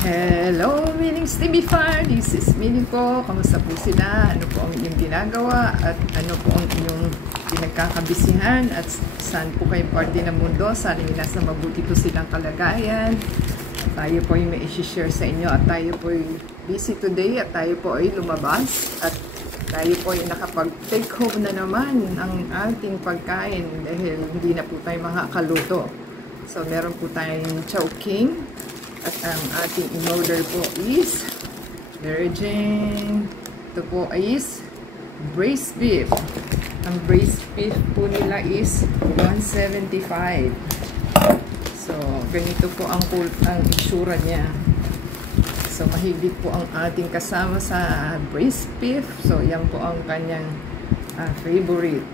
Hello, Mining's TV Fan! This is Mining po. Kamusta po sila? Ano po ang inyong ginagawa? At ano po ang inyong pinagkakabisihan? At saan po kayong parte ng mundo? Sana yung nasa mabuti po silang kalagayan. At tayo po ay may isi-share sa inyo. At tayo po ay busy today. At tayo po ay lumabas. At tayo po ay nakapag-take home na naman ang ating pagkain. Dahil hindi na po tayo makakaluto. So, meron po tayong Chowking. At ang ating in-order po is Virgin. Ito po is braised beef. Ang braised beef po nila is 175. So, ganito po ang itsura niya. So, mahigit po ang ating kasama sa braised beef. So, yan po ang kanyang favorite.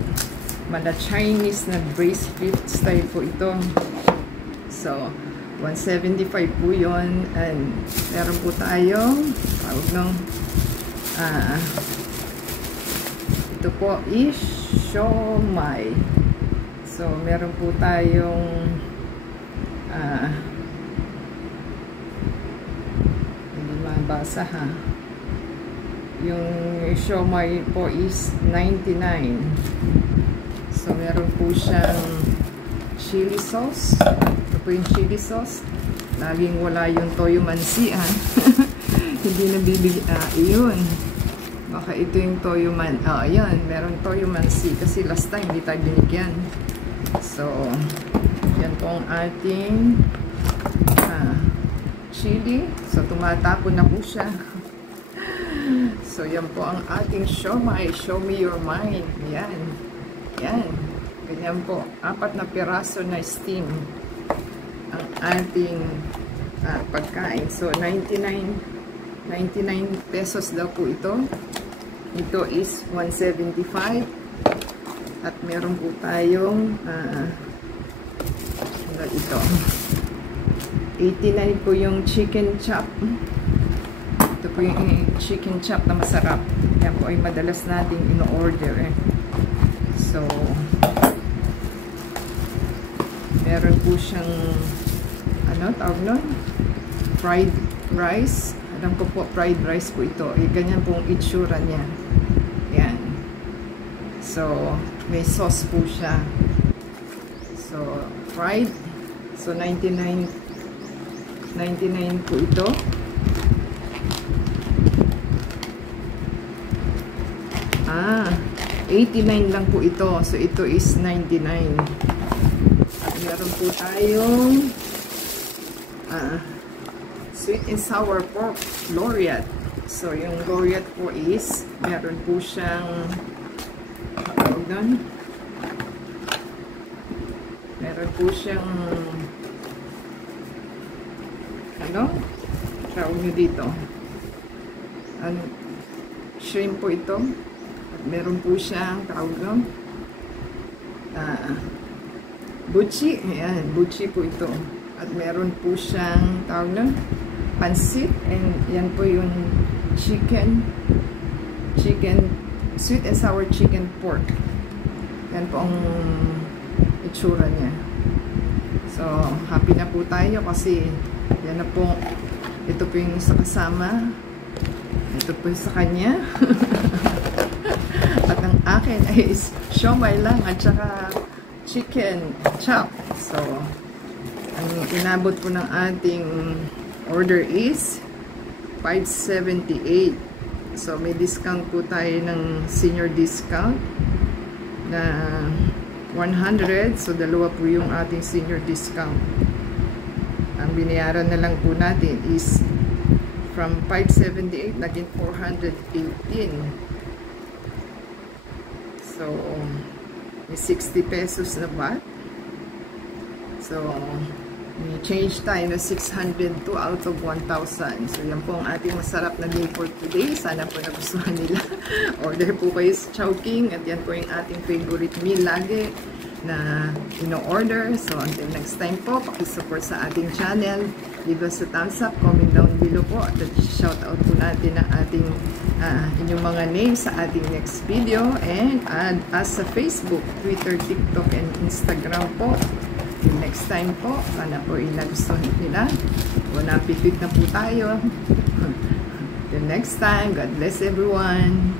Mala Chinese na braised beef style po ito. So, 175 po yun. And meron po tayong ito po is siomai. So meron po tayong hindi mabasa ha. Yung siomai po is 99. So meron po siyang chili sauce. Po yung chili sauce. Laging wala yung toyo mansi hindi nabibigay. Iyon. Baka ito yung toyo man. Ayan. Meron toyo mansi. Kasi last time hindi tayo binigyan. So, yan po ang ating chili. So, tumatapon na po siya. So, yan po ang ating siomai. Show me your mind. Yan. Yan. Ganyan po. 4 na piraso na steam ang ating pagkain. So, 99 pesos daw po ito. Ito is 175. At meron po tayong ito. 89 po yung chicken chop. Ito po yung chicken chop na masarap. Yan po ay madalas nating ino-order So, meron po siyang tawag nun? Fried rice. Alam ko po, fried rice po ito. Ganyan pong itsura niya. Yan. So, may sauce po siya. So, fried. So, 99 po ito. Ah, 89 lang po ito. So, ito is 99. Meron po tayong sweet and sour pork laureate. So, yung laureate po is meron po siyang meron po siyang tawag nyo dito shrimp po ito. At meron po siyang tawag buchi. Ayan, buchi po ito. At meron po siyang tawag pansit. And yan po yung chicken, sweet and sour chicken pork. Yan po ang itsura niya. So, happy na po tayo kasi yan na po. Ito po yung sa kasama. Ito po yung sa kanya. At ang akin ay siomai lang at saka chicken chop. So, ang inabot po ng ating order is 578. So, may discount po tayo ng senior discount na 100. So, dalawa po yung ating senior discount. Ang binayaran na lang po natin is from 578 naging 418. So, may 60 pesos na VAT. So, may change tayo na 602 out of 1,000. So, yan po ang ating masarap na meal for today. Sana po nagustuhan nila. Order po kayo sa Chowking. At yan po yung ating favorite meal lagi na ino-order. So, until next time po, pakisupport sa ating channel. Give us a thumbs up, comment down below po. At shoutout po natin ang ating inyong mga names sa ating next video. And add us sa Facebook, Twitter, TikTok, and Instagram po. Till next time po, sana po nagustuhan nila. Bon appetit na po tayo. Till next time, God bless everyone.